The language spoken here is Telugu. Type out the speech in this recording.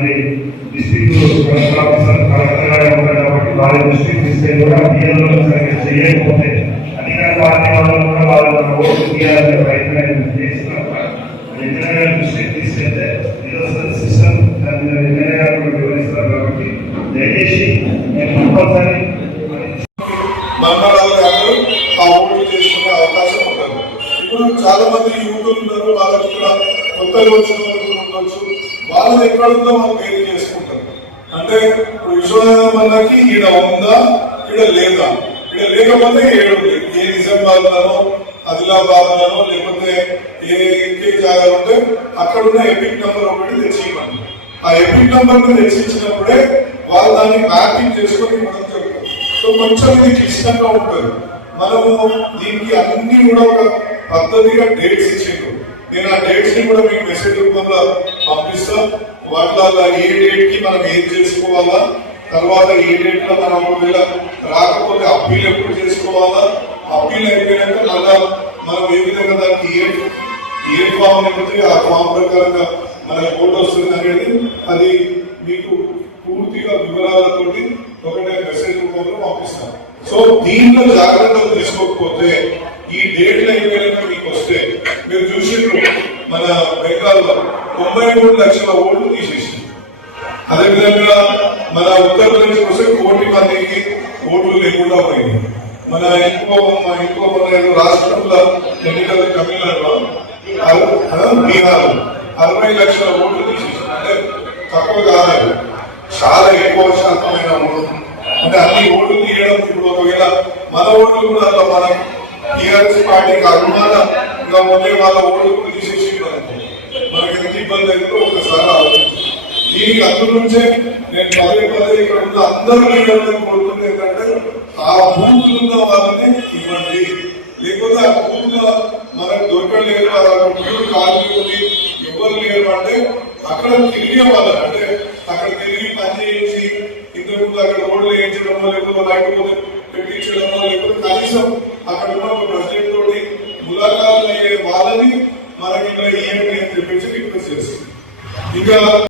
మరి డిస్ట్రిక్ట్ కలెక్టర్ ఆఫీసర్ కలెక్టర్ గారు ఉంటారు కాబట్టి వారి దృష్టికి తీసుకెళ్ళి కూడా బియ్యంలో చేయకపోతే అధికార పార్టీ వాళ్ళు కూడా వాళ్ళు ఓటు తీయాలనే ప్రయత్నం చేస్తున్నారు. ఎమ్మెల్యే గారి దృష్టికి తీసుకెళ్తే ఈరోజు సిస్టమ్ దాని మీద ఎమ్మెల్యే గారు కూడా వివరిస్తారు కాబట్టి దయచేసి నేను కంపల్సరీ ఆ ఓట్లు చేసుకునే అవకాశం ఉంటుంది. ఇప్పుడు చాలా మంది యువకులు ఉన్నారు, వాళ్ళకి కూడా కొత్తగా వచ్చిన వాళ్ళు ఉండొచ్చు. వాళ్ళది ఎక్కడ ఉందో వాళ్ళు వేరు చేసుకుంటారు. అంటే ఇప్పుడు విశ్వనాథమన్నకి ఈడ ఉందా, ఈడ లేదా, ఈడ లేకపోతే ఏడుంది. ఏ నిజామాబాద్లోనో ఆదిలాబాద్లోనో లేకపోతే ఏ జాగాలో ఉంటే అక్కడ ఉన్న ఎపిక్ నెంబర్ ఒకటి తెచ్చివ్వండి. ఆ ఎపిక్ నెంబర్ తెచ్చిచ్చినప్పుడే వాళ్ళు దాన్ని మ్యాపింగ్ చేసుకొని మనం చెప్తాం. సో కొంచెం ఇది క్లిష్టంగా ఉంటుంది. మనము దీనికి అన్ని కూడా ఒక పద్ధతిగా డేట్స్ ఇచ్చిండ్రు. నేను ఆ డేట్స్ ని కూడా మీకు మెసేజ్ రూపంలో పంపిస్తా. వాటిలో ఏ డేట్ కి మనం ఏం చేసుకోవాలా, తర్వాత ఏ డేట్ లో మనం ఒకవేళ రాకపోతే అప్పీల్ ఎప్పుడు చేసుకోవాలా, అప్పీల్ అయిపోయాక మళ్ళా మనం ఏ విధంగా దానికి ఏ ఫామ్ అయిపోతుంది ఆ ఫామ్ ప్రకారంగా మనకి ఓటు వస్తుంది అనేది అది మీకు పూర్తిగా వివరాలతోటి ఒకటే మెసేజ్ రూపంలో పంపిస్తాం. సో దీంట్లో జాగ్రత్తలు తీసుకోకపోతే ఈ డేట్లు అయిపోయాక మీకు వస్తే మీరు చూసిండ్రు మన బెంగాల్లో 93 లక్షల ఓట్లు తీసేసి, అదేవిధంగా మన ఉత్తరప్రదేశ్ వస్తే 1 కోటి మందికి ఓట్లు లేకుండా పోయింది. మన ఇంకో రాష్ట్రంలో ఎన్నికల తమిళనాడులో బీహార్ 60 లక్షల ఓట్లు తీసేసి, అంటే తక్కువ కాలేదు, చాలా ఎక్కువ శాతమైన ఓట్లు. అంటే అన్ని ఓట్లు తీయడం ఇప్పుడు ఒకవేళ మన ఓట్లు కూడా అట్లా మనం టీఆర్ఎస్ పార్టీకి అనుమానంగా ఉండే వాళ్ళ ఓట్లు కూడా తీసేసి మనకి ఎంత ఇబ్బంది అయితే ఒకసారి ఆలోచించాలి. దీనికి అందు నుంచే నేను పదే ఇక్కడ ఉన్న అందరూ లీడర్లను కోరుతుంది ఏంటంటే ఆ బూత్లు ఉన్న వాళ్ళని ఇవ్వండి. లేకపోతే ఆ బూత్ లో మనకు దొరకలేదు, కాలు ఉంది, ఎవరు లేరు అంటే అక్కడ తిరిగే వాళ్ళని, అంటే అక్కడ తిరిగి పని చేసి ఇంతకుముందు అక్కడ రోడ్లు వేయించడమో లేకపోతే లేకపోతే పెట్టించడమో లేకపోతే కనీసం అక్కడ ఉన్న ఒక ప్రెసిడెంట్ తోటి ములాఖాలు అయ్యే వాళ్ళని మనకి ఇక్కడ ఏమి తెప్పించి రిక్వెస్ట్ చేస్తుంది. ఇంకా